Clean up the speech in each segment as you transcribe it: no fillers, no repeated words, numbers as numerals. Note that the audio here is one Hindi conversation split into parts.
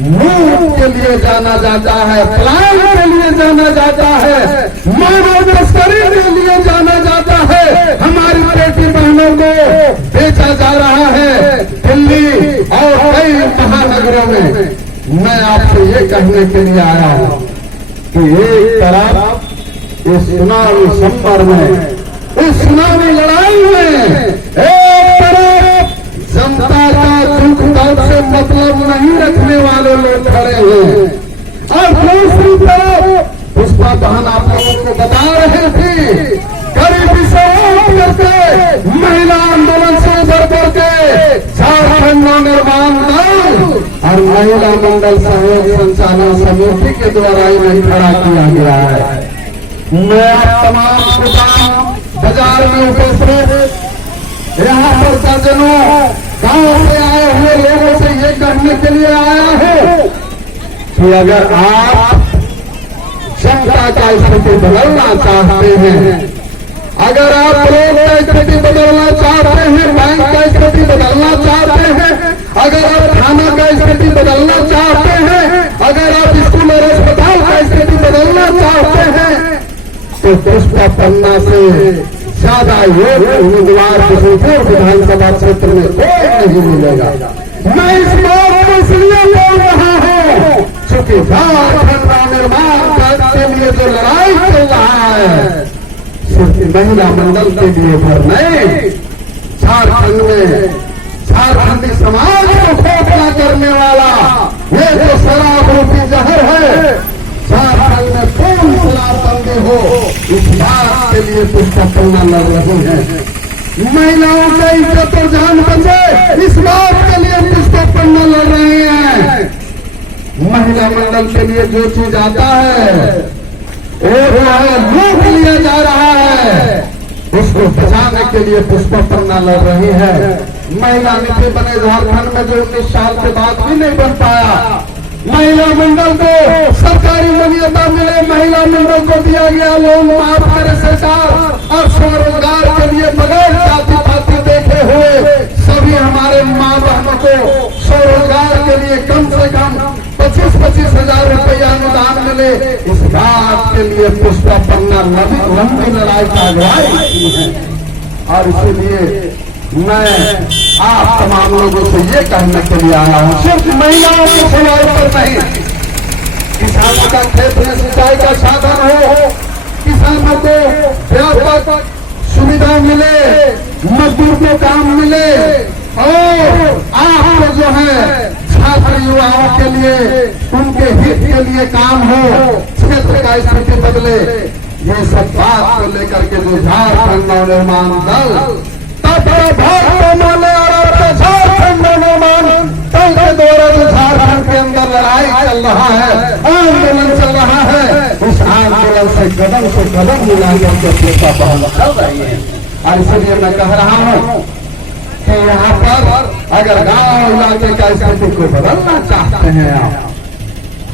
लूट के लिए जाना जाता है, पलायन के लिए जाना जाता है, मानव तस्करी के लिए जाना जाता है। हमारी बेटी बहनों को बेचा जा रहा है दिल्ली और कई महानगरों में। मैं आपसे ये कहने के लिए आया हूं कि एक तरफ इस चुनावी संपर में, इस चुनावी लड़ाई में एक तरफ जनता का दुख दर्द से मतलब नहीं रखने वाले लोग खड़े हैं और दूसरी तरफ पुष्पा बहन आप लोगों को बता रहे थे गरीबी से उठ करके महिला आंदोलन से उभर करके झारखंड नवनिर्माण दल और महिला मंडल सहयोग संचालन समिति के द्वारा इन्हें खड़ा किया गया है। मैं आप तमाम दुकान बाजार में उपस्थित यहाँ पर दर्जनों गांव से आए हुए लोगों से ये कहने के लिए आया हूं कि अगर आप जनता का स्थिति बदलना चाहते हैं, अगर आप लोग का स्थिति बदलना चाहते हैं, बैंक का स्थिति बदलना चाहते हैं, अगर आप थाना का स्थिति बदलना चाहते हैं, अगर आप स्कूल और अस्पताल का स्थिति बदलना चाहते हैं, तो पुष्पा पन्ना से ज्यादा योग्य उम्मीदवार किशनपुर विधानसभा क्षेत्र में कोई नहीं मिलेगा। मैं इस बात को इसलिए बोल रहा हूं क्योंकि झारखंड नवनिर्माण के लिए जो लड़ाई चल रहा है सिर्फ महिला मंडल के लिए पर नहीं, झारखंड में झारखंडी समाज को खोखला करने वाला ये जो शराब रूपी जहर है, झारखंड में कौन शराबबंदी हो इस बात के लिए पुष्पा पन्ना लड़ रही है। महिलाओं का इज्जत और जान बचे इस बात के लिए पुष्पा पन्ना लड़ रही है। महिला मंडल के लिए जो चीज आता है वो है लूट लिया जा रहा है, उसको बचाने के लिए पुष्पा पन्ना लड़ रही है। महिला नीति बने झारखंड में जो 19 साल के बाद भी नहीं बन पाया, महिला मंडल को सरकारी मान्यता मिले, महिला मंडल को दिया गया लोन माफ करे सरकार और स्वरोजगार के लिए बगैर जाति पाति देखे हुए सभी हमारे माँ बहनों को स्वरोजगार के लिए कम से कम 25-25 हजार रुपया अनुदान मिले। इस बात के लिए पुष्पा पन्ना लंबी लड़ाई का अगुवाई की है और इसीलिए मैं आप तमाम लोगों से ये कहने के लिए आया हूं, सिर्फ महिलाओं के सवाल पर नहीं, किसानों का खेत में सिंचाई का साधन हो, किसानों को व्यापक सुविधा मिले, मजदूर को काम मिले और आपको जो है छात्र युवाओं के लिए उनके हित के लिए काम हो, क्षेत्र का स्थिति बदले। ये सब बात को लेकर के जो झारखंड नवनिर्माण दल झारखंड नवनिर्माण दल के द्वारा जो झारखंड के अंदर लड़ाई चल रहा है, आंदोलन चल रहा है, उस आंदोलन से कदम मिला करके पुष्पा पहल चल रही है। और इसलिए मैं कह रहा हूं कि यहाँ पर अगर गांव इलाके का स्थिति को बदलना चाहते हैं आप,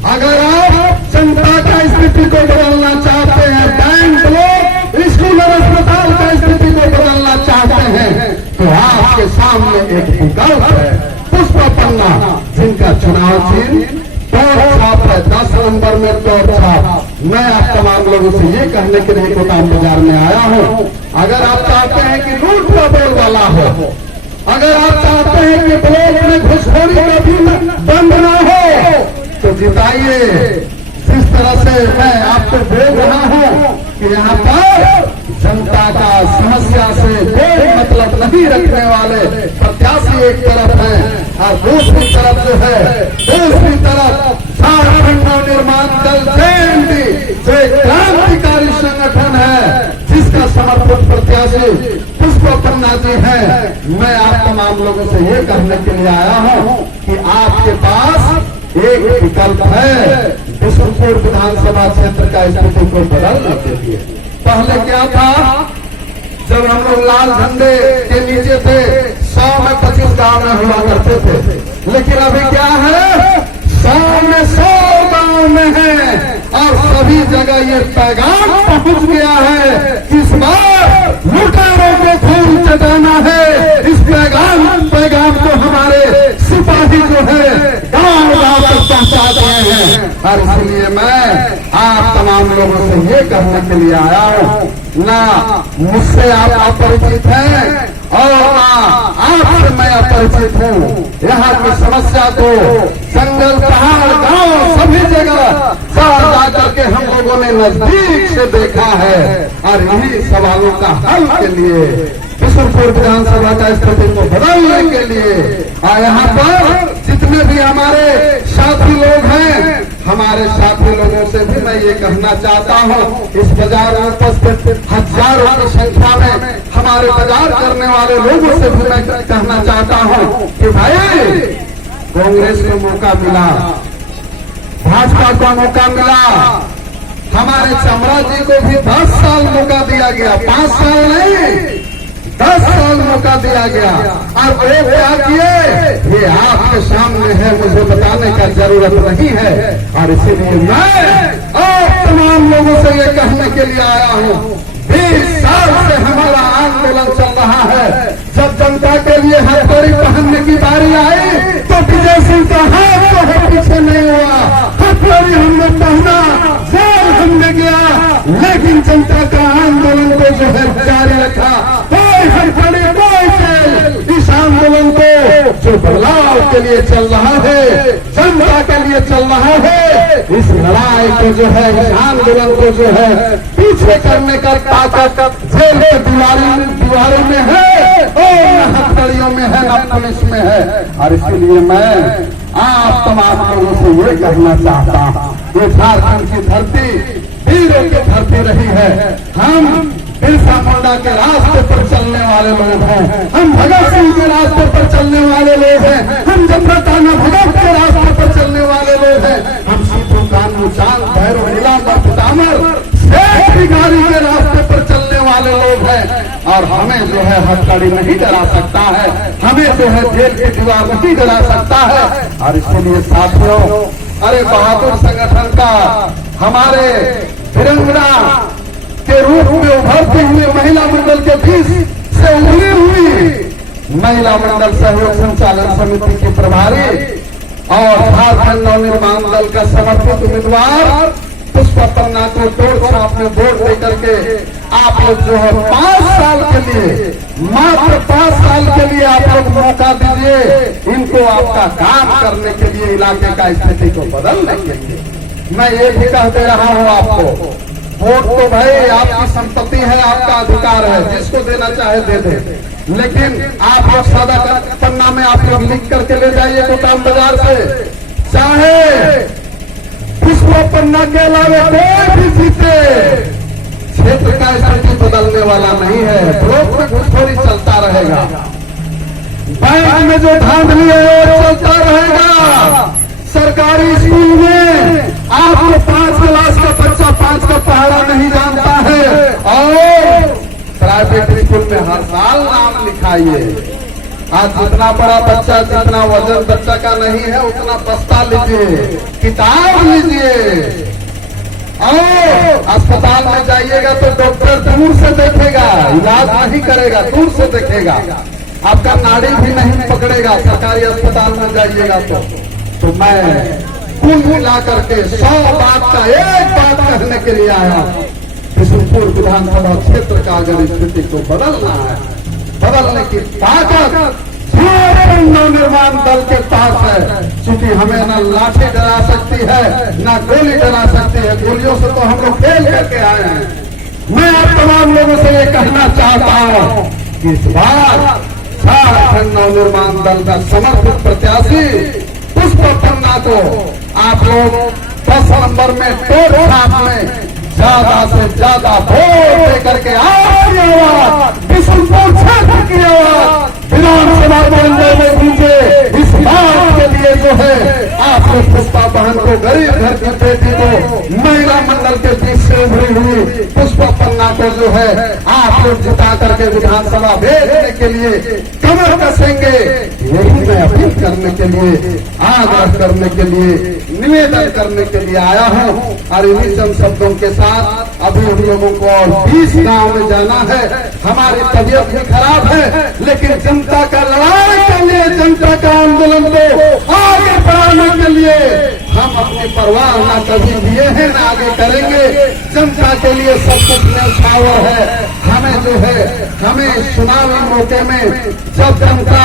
अगर आप जनता का स्थिति को बदलना चाहते हैं, बैंक लोग स्कूल और अस्पताल का स्थिति को बदलना चाहते हैं, तो आपके सामने एक विकल्प है पुष्पा पन्ना, जिनका चुनाव चिन्ह टॉर्च छाप है, 10 नंबर में टॉर्च छाप। मैं आप तमाम लोगों से ये कहने के लिए गोदाम बाजार में आया हूँ, अगर आप चाहते हैं कि लूट का बोलबाला हो, अगर आप चाहते हैं कि ब्लॉक में घुसखोरी का भी बंद न हो, तो जिताइए। जिस तरह से मैं आपको बोल रहा हूँ कि यहाँ पर जनता का समस्या से कोई मतलब नहीं रखने वाले प्रत्याशी एक तरफ है और दूसरी तरफ जो है, दूसरी तरफ झारखंड नवनिर्माण दल जेएनडी जो एक क्रांतिकारी संगठन है, जिसका समर्पित प्रत्याशी पुष्पा पन्ना जी है। मैं आप तमाम लोगों से ये कहने के लिए आया हूँ कि आपके पास एक विकल्प है किशनपुर विधानसभा क्षेत्र का स्थिति को बदलने के लिए। पहले क्या था, जब हम लोग लाल झंडे के नीचे थे 100 में 25 गांव में हुआ करते थे, लेकिन अभी क्या है 100 में 100 गांव में है और सभी जगह ये पैगाम पहुंच गया है कि इस बार लुटेरों को खून चटाना है। इस पैगाम को हमारे सिपाही जो है और इसलिए मैं आप तमाम लोगों से ये कहने के लिए आया हूँ, ना मुझसे आप अपरिचित हैं और ना आपसे मैं अपरिचित हूँ। यहाँ की समस्या को जंगल, पहाड़, गांव सभी जगह जा करके हम लोगों ने नजदीक से देखा है और इन्हीं सवालों का हल के लिए बिशुनपुर विधानसभा का स्थिति को बदलने के लिए यहाँ पर जितने भी हमारे साथी लोग हैं, हमारे साथी लोगों से भी मैं ये कहना चाहता हूँ, इस बाजार में उपस्थित हजारों की संख्या में हमारे बाजार करने वाले लोगों से भी मैं कहना चाहता हूँ कि भाई कांग्रेस को मौका मिला, भाजपा को मौका मिला, हमारे चमरा जी को भी 10 साल मौका दिया गया, 5 साल नहीं 10 साल मौका दिया गया और वो क्या किए ये आपके सामने है, मुझे बताने का जरूरत नहीं है। और इसीलिए मैं और तमाम लोगों से ये कहने के लिए आया हूँ, 20 साल से हमारा आंदोलन चल रहा है। जब जनता के लिए हथकड़ी पहनने की बारी आई तो विजय सिंह का हाथ जो है पीछे नहीं हुआ, हथकड़ी हमने पहना, जेल हमने गया, लेकिन जनता का आंदोलन को जो है जारी रखा। कोई हथकड़ी, कोई जेल, इस आंदोलन को जो बदलाव के लिए चल रहा है, जनता के लिए चल रहा है, इस लड़ाई को जो है, इस आंदोलन को जो है पीछे करने का ताकत जेल के दीवारों में है और न हथकड़ियों में है, न पुलिस में है। और इसलिए मैं आप तमाम लोगों से ये कहना चाहता हूँ, ये झारखंड की धरती वीरों की धरती रही है। हम बिरसा मुंडा के रास्ते पर चलने वाले लोग हैं, हम भगत सिंह के रास्ते पर चलने वाले लोग हैं, हम जफरताना भगत के रास्ते पर चलने वाले लोग हैं, हम सीधू कानू चांद भैरव नीलांबर पितामर शेख भिखारी के रास्ते पर चलने वाले लोग हैं। और हमें जो है हथकड़ी नहीं डरा सकता है, हमें जो है जेल की दीवार नहीं डरा सकता है। और इसलिए साथियों, अरे बहादुर संगठन का हमारे तिरंगा के रूप में उभरते हुए महिला मंडल के बीच से उभरी हुई महिला मंडल सहयोग संचालन समिति की प्रभारी और झारखंड नवनिर्माण दल का समर्पित उम्मीदवार पुष्पा पन्ना को तोड़ छाप में वोट देकर के आप लोग जो है 5 साल के लिए, मात्र 5 साल के लिए आप लोग मौका दीजिए इनको आपका काम करने के लिए, इलाके का स्थिति को बदलने के लिए। मैं ये भी कहते रहा हूँ आपको, वोट तो भाई आपकी संपत्ति है, आपका अधिकार है, जिसको देना चाहे दे दे, लेकिन आप लोग सादा पन्ना में आप लोग लिख करके ले जाइए गोदाम बाजार से, चाहे पुष्पा पन्ना के अलावा कोई भी जीते, क्षेत्र का स्थिति बदलने वाला नहीं है। ब्लॉक में घुसखोरी चलता रहेगा, बैंक में जो धांधली है वो चलता रहेगा, सरकारी स्कूल में आपको 5 क्लास का बच्चा 5 का पहाड़ा नहीं जानता है और प्राइवेट स्कूल में हर साल नाम लिखाइए। आज जितना बड़ा बच्चा, जितना वजन बच्चा का नहीं है, उतना बस्ता लीजिए, किताब लीजिए और अस्पताल में जाइएगा तो डॉक्टर दूर से देखेगा, इलाज नहीं करेगा, दूर से देखेगा, आपका नाड़ी भी नहीं पकड़ेगा। सरकारी अस्पताल में जाइएगा तो मैं कुल मिला करके 100 बात का एक बात कहने के लिए आया। बिशुनपुर विधानसभा क्षेत्र का अगर स्थिति को बदलना है, बदलने की ताकत झारखंड नवनिर्माण दल के पास है। क्योंकि हमें न लाठी डरा सकती है, न गोली डरा सकती है, गोलियों से तो हम लोग खेल करके आए हैं। मैं आप तमाम लोगों से ये कहना चाहता हूँ कि इस बार झारखंड नवनिर्माण दल का समर्पित प्रत्याशी पुष्पा पन्ना को आप लोग 10 नंबर में टोड़ छाप में ज्यादा से ज्यादा वोट देकर के आपकी आवाज, बिशुनपुर क्षेत्र की आवाज विधानसभा मंडल में दीजिए। इस बात के लिए जो है आप लोग पुष्पा बहन को, गरीब घर की बेटी को, महिला मंडल के बीच से उभरी हुई पुष्पा पन्ना को जो है आप लोग जिता करके विधानसभा भेजने के लिए कमर कसेंगे। यही मैं अपील करने के लिए, आग्रह करने के लिए, निवेदन करने के लिए आया हूँ। और इन्हीं चंद शब्दों के साथ अभी हम लोगों को और 20 गांव में जाना है। हमारी तबीयत भी खराब है, लेकिन जनता का लड़ाई के लिए, जनता का आंदोलन को आगे बढ़ाने के लिए लिए हम अपनी परवाह ना कभी किए हैं ना आगे करेंगे। जनता के लिए सब कुछ न्यौछावर है। हमें जो है, हमें चुनावी मौके में जब जनता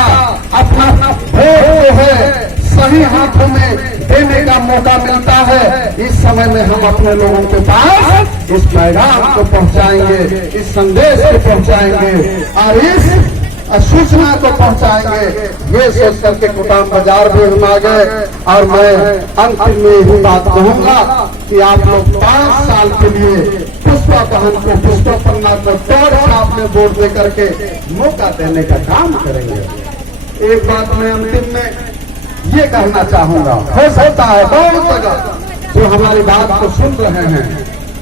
अपना वोट जो है सही हाथों में देने का मौका मिलता है, इस समय में हम अपने लोगों के पास इस पैगाम को पहुंचाएंगे, इस संदेश को पहुंचाएंगे और इस सूचना को पहुंचाएंगे। ये सोच करके कुटाम बाजार भी हम आ गए। और मैं अंतिम में यही बात कहूंगा कि आप लोग 5 साल के लिए पुष्पा बहन को, पुष्पा पन्ना को तोड़ छाप में वोट दे करके मौका देने का काम करेंगे। एक बात मैं अंतिम में ये कहना चाहूंगा, हो सकता है बहुत जगह जो हमारी बात को सुन रहे हैं,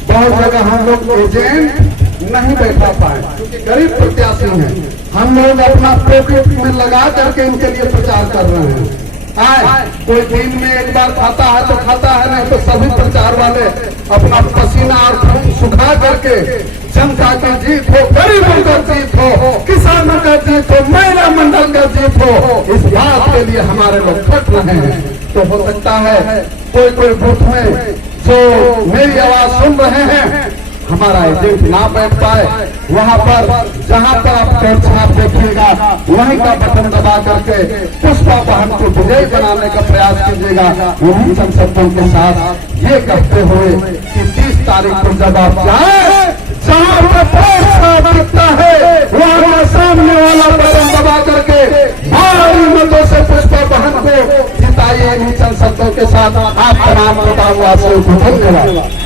बहुत जगह हम लोग एजेंट नहीं बैठा पाए क्योंकि गरीब प्रत्याशी हैं। हम लोग अपना पॉकेट में लगा करके इनके लिए प्रचार कर रहे हैं। आए कोई दिन में एक बार खाता है तो खाता है, नहीं तो सभी प्रचार वाले अपना पसीना और खून सुखा करके जनता की जीत हो, गरीबों का जीत हो, किसानों का जीत हो, महिला मंडल का जीत हो, इस बात के लिए हमारे लोग खट रहे हैं। तो हो सकता है कोई बूथ में जो मेरी आवाज सुन रहे हैं हमारा एजेंट ना बैठ पाए, वहां पर जहां पर आप तोड़ छाप देखिएगा वहीं का बटन दबा करके पुष्पा बहन को विजयी बनाने का प्रयास कीजिएगा। उन्हीं संसदों के साथ ये कहते हुए कि 30 तारीख को जब आप जाए, जहां पर तोड़ छाप दिखता है वहां सामने वाला बटन दबा करके भारी मतों से पुष्पा बहन को जिताइए। इन्हीं संसदों के साथ आप तमाम बताओ। धन्यवाद।